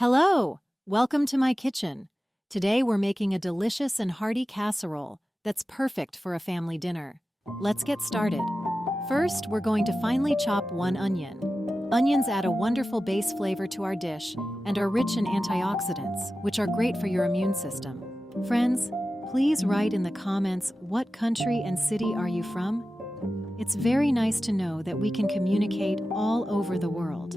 Hello! Welcome to my kitchen. Today we're making a delicious and hearty casserole that's perfect for a family dinner. Let's get started. First, we're going to finely chop one onion. Onions add a wonderful base flavor to our dish and are rich in antioxidants, which are great for your immune system. Friends, please write in the comments what country and city are you from? It's very nice to know that we can communicate all over the world.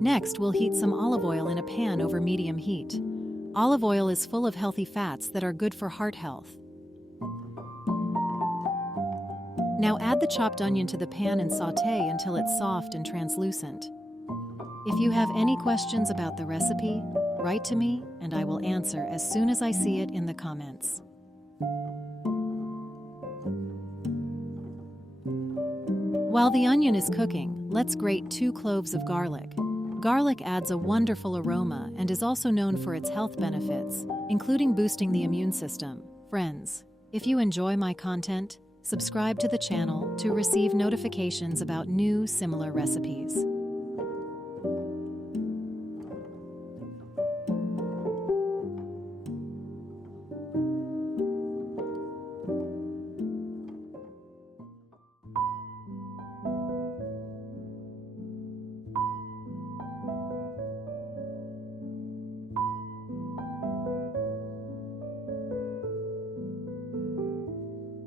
Next, we'll heat some olive oil in a pan over medium heat. Olive oil is full of healthy fats that are good for heart health. Now add the chopped onion to the pan and sauté until it's soft and translucent. If you have any questions about the recipe, write to me and I will answer as soon as I see it in the comments. While the onion is cooking, let's grate 2 cloves of garlic. Garlic adds a wonderful aroma and is also known for its health benefits, including boosting the immune system. Friends, if you enjoy my content, subscribe to the channel to receive notifications about new similar recipes.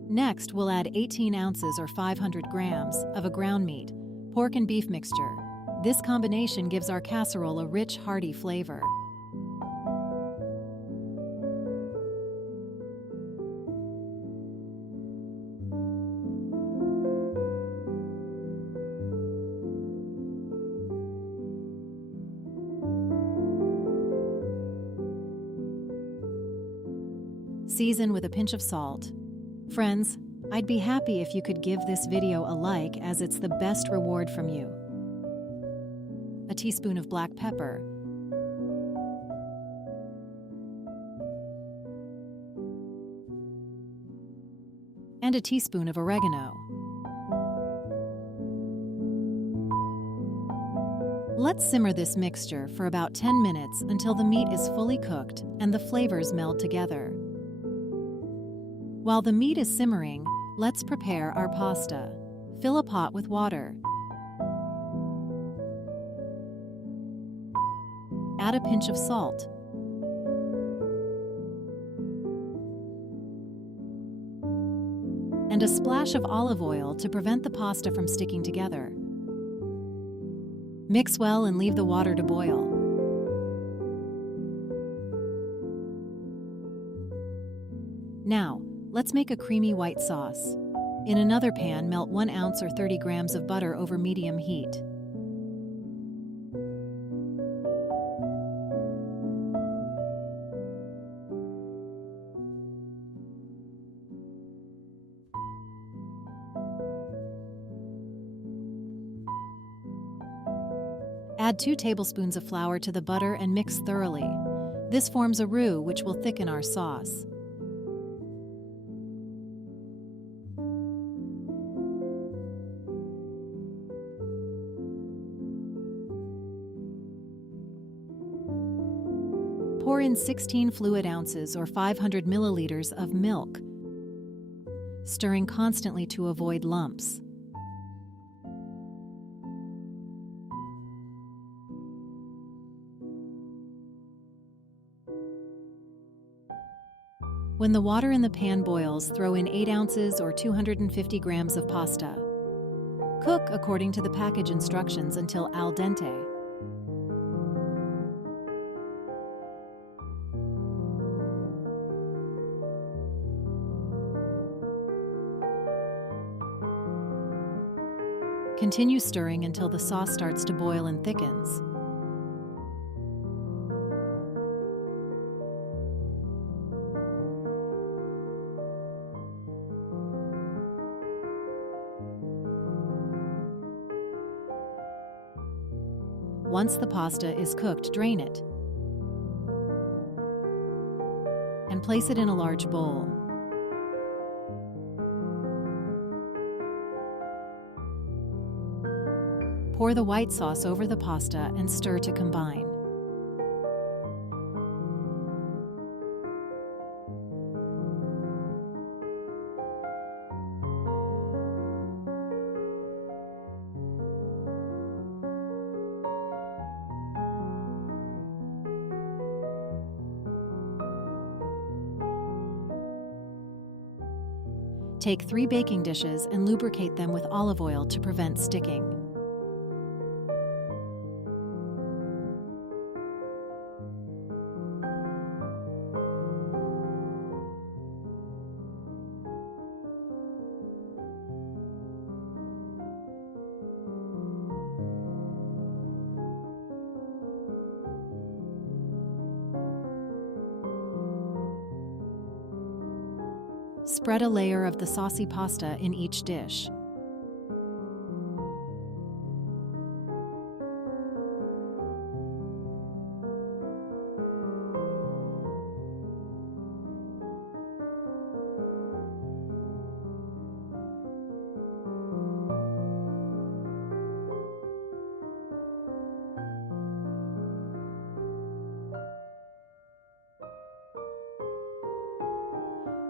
Next, we'll add 18 ounces or 500 grams of a ground meat, pork and beef mixture. This combination gives our casserole a rich, hearty flavor. Season with a pinch of salt. Friends, I'd be happy if you could give this video a like as it's the best reward from you. A teaspoon of black pepper. And a teaspoon of oregano. Let's simmer this mixture for about 10 minutes until the meat is fully cooked and the flavors meld together. While the meat is simmering, let's prepare our pasta. Fill a pot with water. Add a pinch of salt. And a splash of olive oil to prevent the pasta from sticking together. Mix well and leave the water to boil. Now, let's make a creamy white sauce. In another pan, melt 1 ounce or 30 grams of butter over medium heat. Add 2 tablespoons of flour to the butter and mix thoroughly. This forms a roux which will thicken our sauce. Pour in 16 fluid ounces or 500 milliliters of milk, stirring constantly to avoid lumps. When the water in the pan boils, throw in 8 ounces or 250 grams of pasta. Cook according to the package instructions until al dente. Continue stirring until the sauce starts to boil and thickens. Once the pasta is cooked, drain it and place it in a large bowl. Pour the white sauce over the pasta and stir to combine. Take 3 baking dishes and lubricate them with olive oil to prevent sticking. Spread a layer of the saucy pasta in each dish.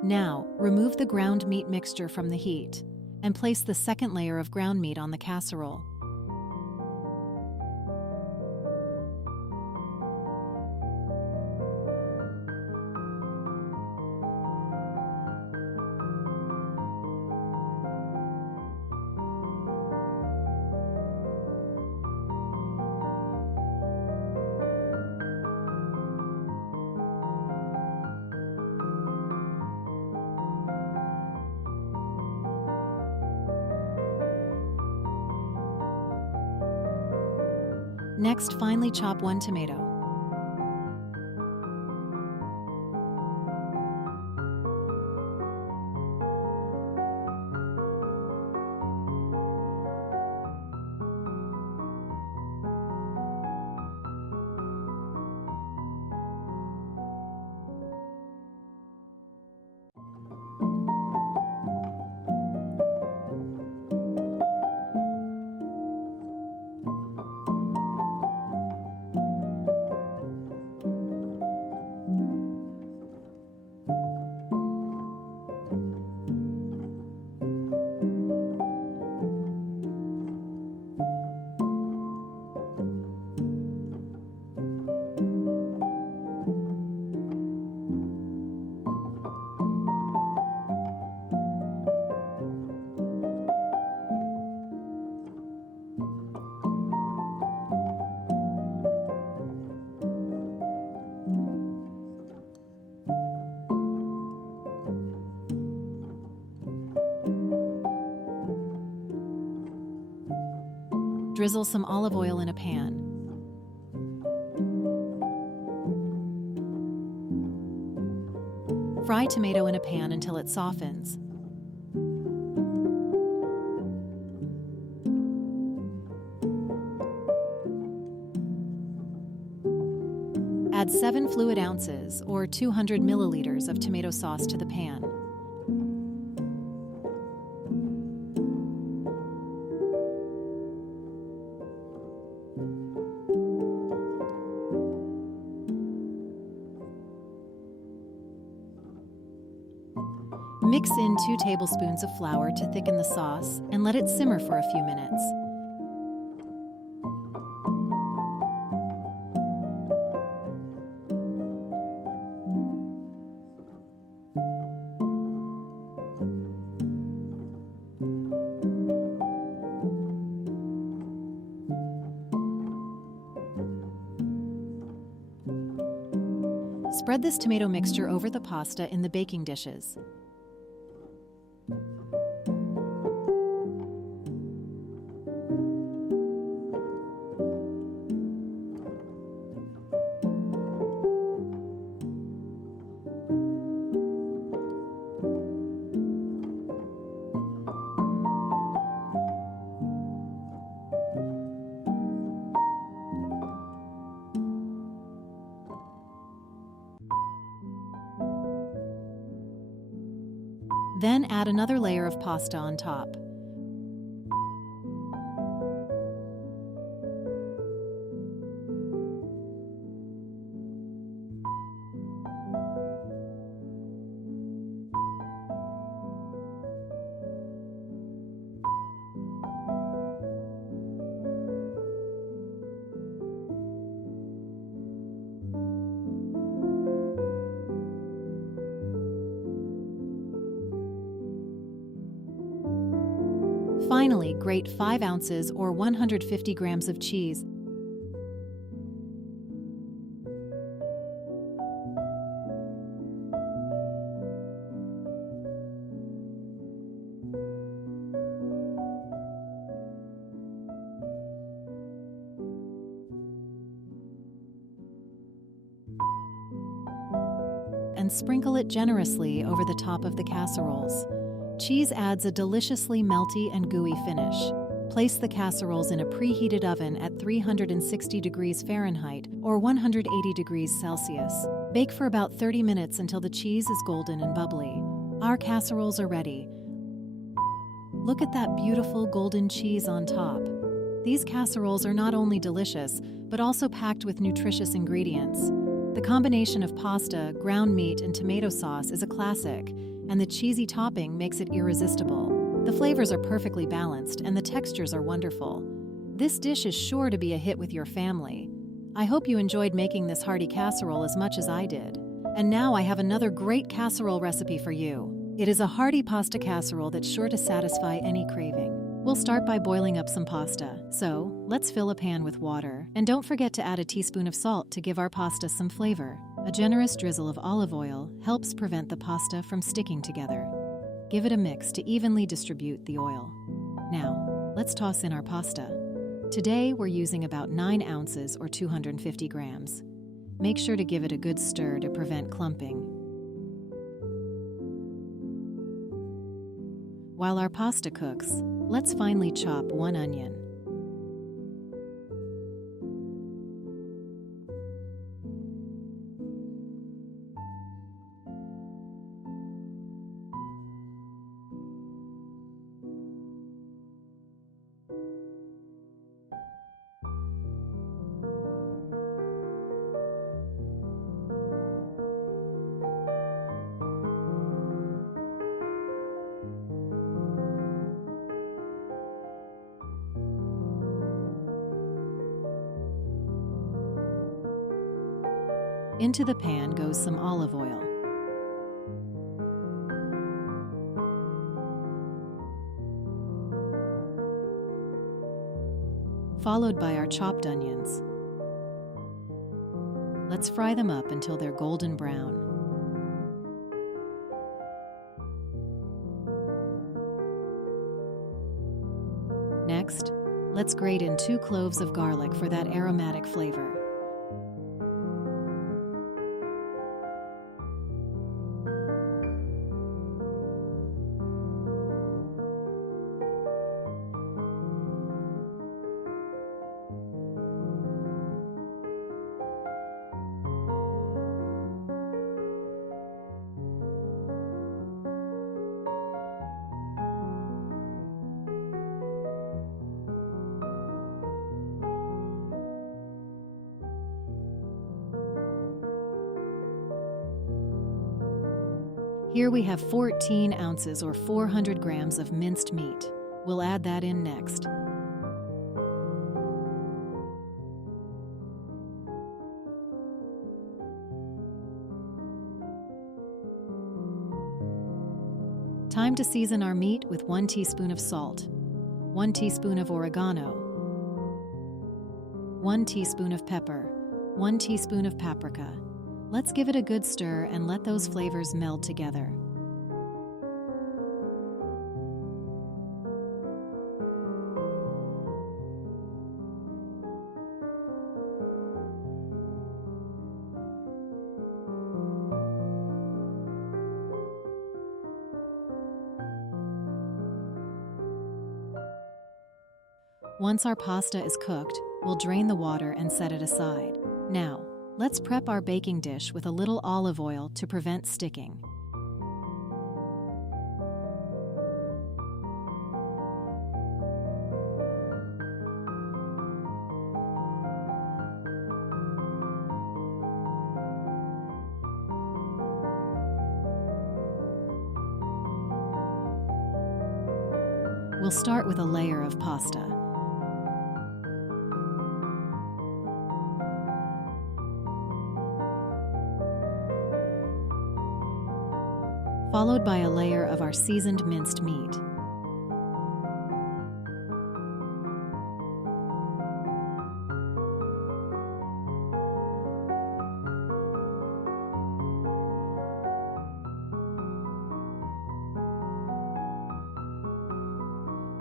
Now, remove the ground meat mixture from the heat and place the second layer of ground meat on the casserole. Next, finely chop 1 tomato. Drizzle some olive oil in a pan. Fry tomato in a pan until it softens. Add 7 fluid ounces or 200 milliliters of tomato sauce to the pan. Mix in 2 tablespoons of flour to thicken the sauce and let it simmer for a few minutes. Spread this tomato mixture over the pasta in the baking dishes. Then add another layer of pasta on top. Finally, grate 5 ounces or 150 grams of cheese. And sprinkle it generously over the top of the casseroles. Cheese adds a deliciously melty and gooey finish. Place the casseroles in a preheated oven at 360 degrees Fahrenheit or 180 degrees Celsius. Bake for about 30 minutes until the cheese is golden and bubbly. Our casseroles are ready. Look at that beautiful golden cheese on top. These casseroles are not only delicious, but also packed with nutritious ingredients. The combination of pasta, ground meat, and tomato sauce is a classic, and the cheesy topping makes it irresistible. The flavors are perfectly balanced, and the textures are wonderful. This dish is sure to be a hit with your family. I hope you enjoyed making this hearty casserole as much as I did. And now I have another great casserole recipe for you. It is a hearty pasta casserole that's sure to satisfy any craving. We'll start by boiling up some pasta. So, let's fill a pan with water. And don't forget to add a teaspoon of salt to give our pasta some flavor. A generous drizzle of olive oil helps prevent the pasta from sticking together. Give it a mix to evenly distribute the oil. Now, let's toss in our pasta. Today, we're using about 9 ounces or 250 grams. Make sure to give it a good stir to prevent clumping. While our pasta cooks, let's finely chop 1 onion. Into the pan goes some olive oil. Followed by our chopped onions. Let's fry them up until they're golden brown. Next, let's grate in 2 cloves of garlic for that aromatic flavor. Here we have 14 ounces or 400 grams of minced meat. We'll add that in next. Time to season our meat with 1 teaspoon of salt, 1 teaspoon of oregano, 1 teaspoon of pepper, 1 teaspoon of paprika. Let's give it a good stir and let those flavors meld together. Once our pasta is cooked, we'll drain the water and set it aside. Now, let's prep our baking dish with a little olive oil to prevent sticking. We'll start with a layer of pasta. Followed by a layer of our seasoned minced meat.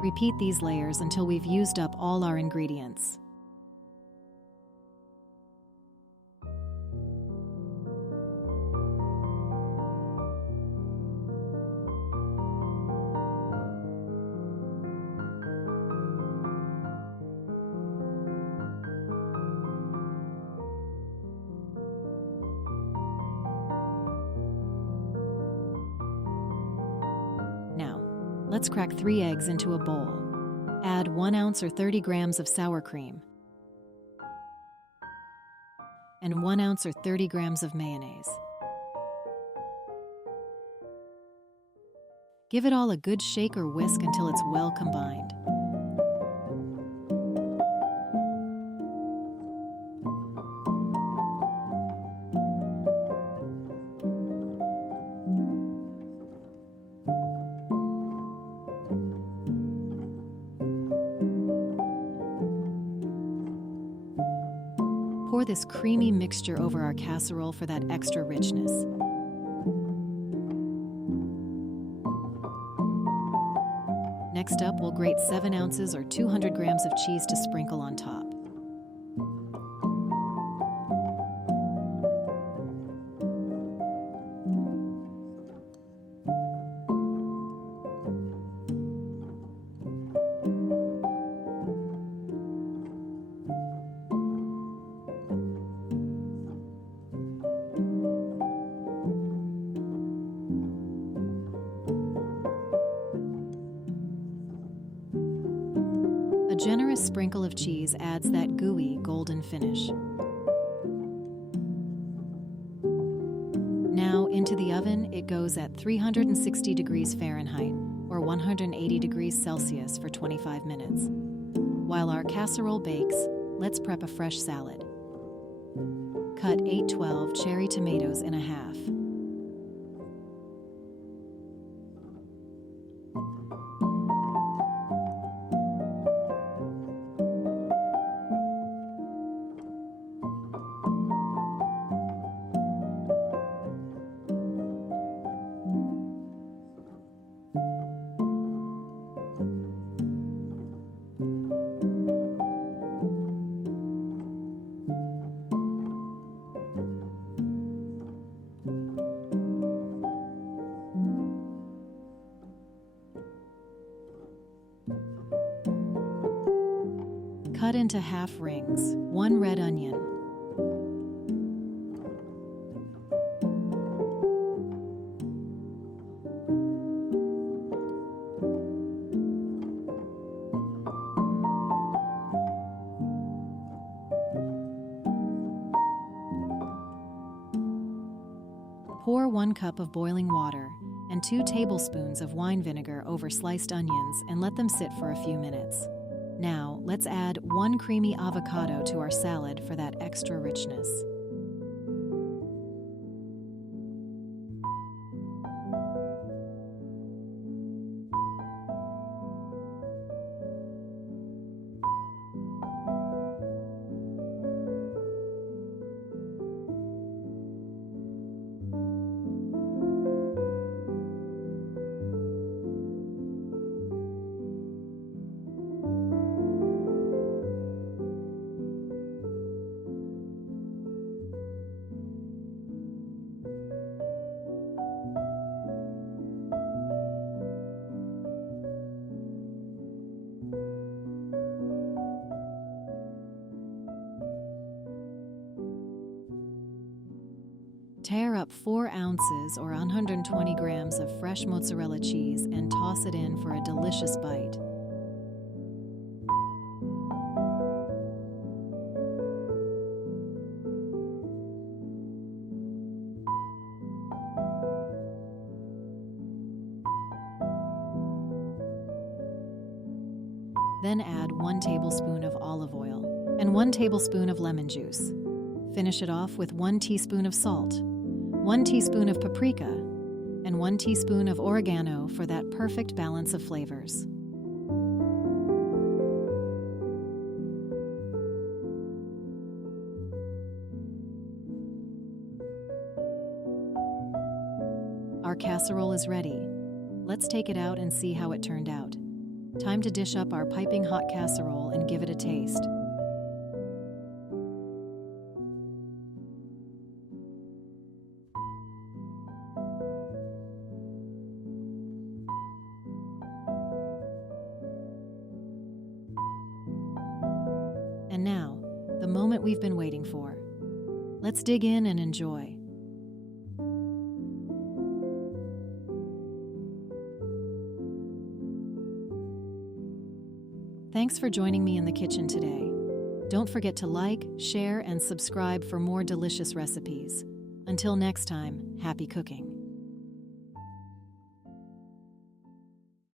Repeat these layers until we've used up all our ingredients. Now, let's crack 3 eggs into a bowl. Add 1 ounce or 30 grams of sour cream and 1 ounce or 30 grams of mayonnaise. Give it all a good shake or whisk until it's well combined. Pour this creamy mixture over our casserole for that extra richness. Next up, we'll grate 7 ounces or 200 grams of cheese to sprinkle on top. A generous sprinkle of cheese adds that gooey, golden finish. Now into the oven, it goes at 360 degrees Fahrenheit or 180 degrees Celsius for 25 minutes. While our casserole bakes, let's prep a fresh salad. Cut 8-12 cherry tomatoes in half. Cut into half rings, 1 red onion, pour 1 cup of boiling water and 2 tablespoons of wine vinegar over sliced onions and let them sit for a few minutes. Now, let's add 1 creamy avocado to our salad for that extra richness. Tear up 4 ounces or 120 grams of fresh mozzarella cheese and toss it in for a delicious bite. Then add 1 tablespoon of olive oil and 1 tablespoon of lemon juice. Finish it off with 1 teaspoon of salt, 1 teaspoon of paprika, and 1 teaspoon of oregano for that perfect balance of flavors. Our casserole is ready. Let's take it out and see how it turned out. Time to dish up our piping hot casserole and give it a taste. And now, the moment we've been waiting for. Let's dig in and enjoy. Thanks for joining me in the kitchen today. Don't forget to like, share, and subscribe for more delicious recipes. Until next time, happy cooking.